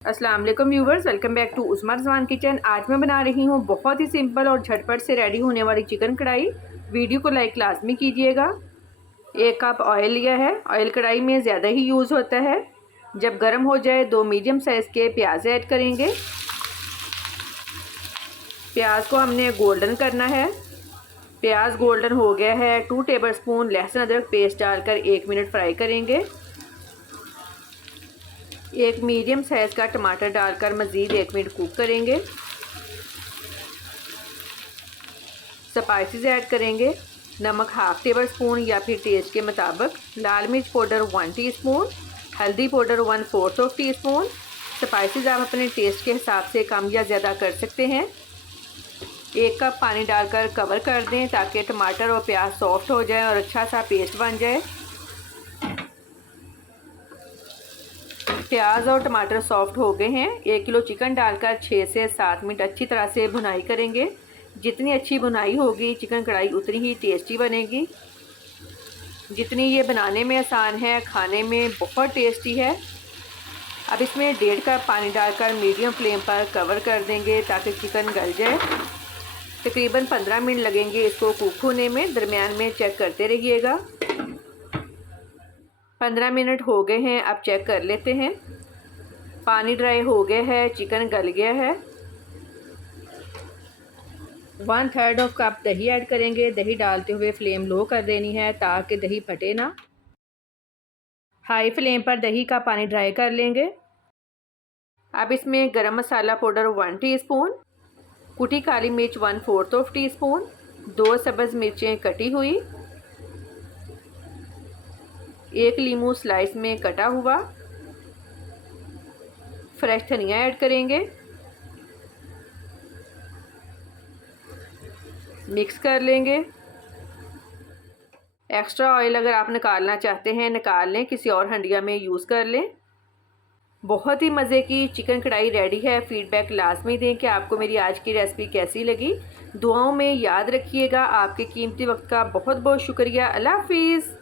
अस्सलाम वालेकुम viewers, welcome back to Usma Rizwan kitchen. आज मैं बना रही हूँ बहुत ही सिंपल और झटपट से रेडी होने वाली चिकन कढ़ाई। वीडियो को लाइक लाजमी कीजिएगा। 1 कप ऑयल लिया है। ऑयल कढ़ाई में ज़्यादा ही यूज़ होता है। जब गर्म हो जाए 2 मीडियम साइज़ के प्याज ऐड करेंगे। प्याज को हमने गोल्डन करना है। प्याज गोल्डन हो गया है। 2 टेबलस्पून लहसुन अदरक पेस्ट डालकर 1 मिनट फ्राई करेंगे। 1 मीडियम साइज़ का टमाटर डालकर मज़ीद 1 मिनट कुक करेंगे। स्पाइसेस ऐड करेंगे। नमक 1/2 टेबलस्पून या फिर टेस्ट के मुताबिक। लाल मिर्च पाउडर 1 टीस्पून। हल्दी पाउडर 1/4 टीस्पून। स्पाइसेस आप अपने टेस्ट के हिसाब से कम या ज़्यादा कर सकते हैं। 1 कप पानी डालकर कवर कर दें ताकि टमाटर और प्याज सॉफ्ट हो जाए और अच्छा सा पेस्ट बन जाए। प्याज और टमाटर सॉफ्ट हो गए हैं। 1 किलो चिकन डालकर 6 से 7 मिनट अच्छी तरह से भुनाई करेंगे। जितनी अच्छी भुनाई होगी चिकन कढ़ाई उतनी ही टेस्टी बनेगी। जितनी ये बनाने में आसान है खाने में बहुत टेस्टी है। अब इसमें 1.5 कप पानी डालकर मीडियम फ्लेम पर कवर कर देंगे ताकि चिकन गल जाए। तकरीबन 15 मिनट लगेंगे इसको कुक होने में। दरमियान में चेक करते रहिएगा। 15 मिनट हो गए हैं। अब चेक कर लेते हैं। पानी ड्राई हो गया है, चिकन गल गया है। 1/3 कप दही ऐड करेंगे। दही डालते हुए फ्लेम लो कर देनी है ताकि दही फटे ना। हाई फ्लेम पर दही का पानी ड्राई कर लेंगे। अब इसमें गरम मसाला पाउडर 1 टीस्पून, कुटी काली मिर्च 1/4 टीस्पून, 2 सब्ज़ मिर्चें कटी हुई, 1 लीमू स्लाइस में कटा हुआ, फ्रेश धनिया ऐड करेंगे। मिक्स कर लेंगे। एक्स्ट्रा ऑयल अगर आप निकालना चाहते हैं निकाल लें, किसी और हंडिया में यूज़ कर लें। बहुत ही मज़े की चिकन कढ़ाई रेडी है। फीडबैक लाजमी दें कि आपको मेरी आज की रेसिपी कैसी लगी। दुआओं में याद रखिएगा। आपके कीमती वक्त का बहुत बहुत शुक्रिया। अल्लाह हाफिज़।